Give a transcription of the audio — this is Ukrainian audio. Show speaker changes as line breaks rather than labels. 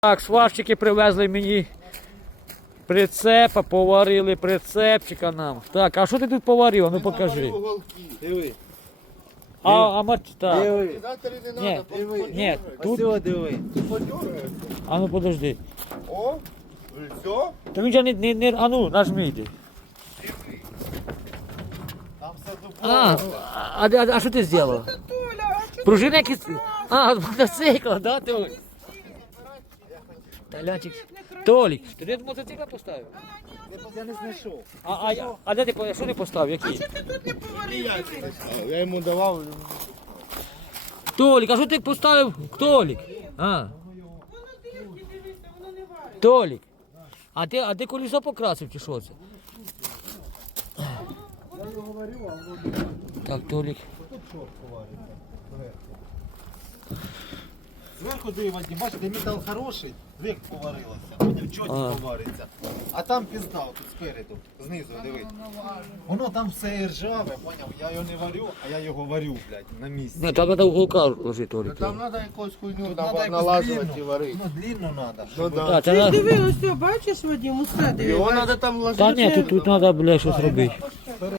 Так, сварщики привезли мені прицепа, поварили прицепчика нам. Так, а що ти тут поварив? Ну покажи.
Диви.
Так.
Диви.
Ні, ні,
Ось
тут,
диви.
а ну подожди.
О, все.
Та він же не, а ну, нажмійте.
Там все
А що ти зробив? Пружини якісь, мотоцикл, да, Толік? Толячик, Толік, ти де мотоцикл поставив?
Я не знайшов.
А де ти, що ти поставив, які?
Я йому давав.
Толік, а що ти поставив? Толік? Толік. А ти колесо покрасив чи що це? Так, Толік.
Зверху диви, Вадим, бачите, метал хороший, век поварилося, потім чотко повариться. А там пізда, тут спереду, знизу, диви. Воно там все ржаве, поняв, я його не варю, а я його варю, блядь, на місці.
Не, там треба уголка ложити, Толік.
Там треба якусь хуйню
Тут надо якось
налажувати і
длинну.
варити.
Ну, длинну треба.
Ну
Так,
да.
це на-
Диви, ось, бачиш, Вадим, усе диви.
Його треба там ложити.
Та ні, тут треба, бля, щось робити.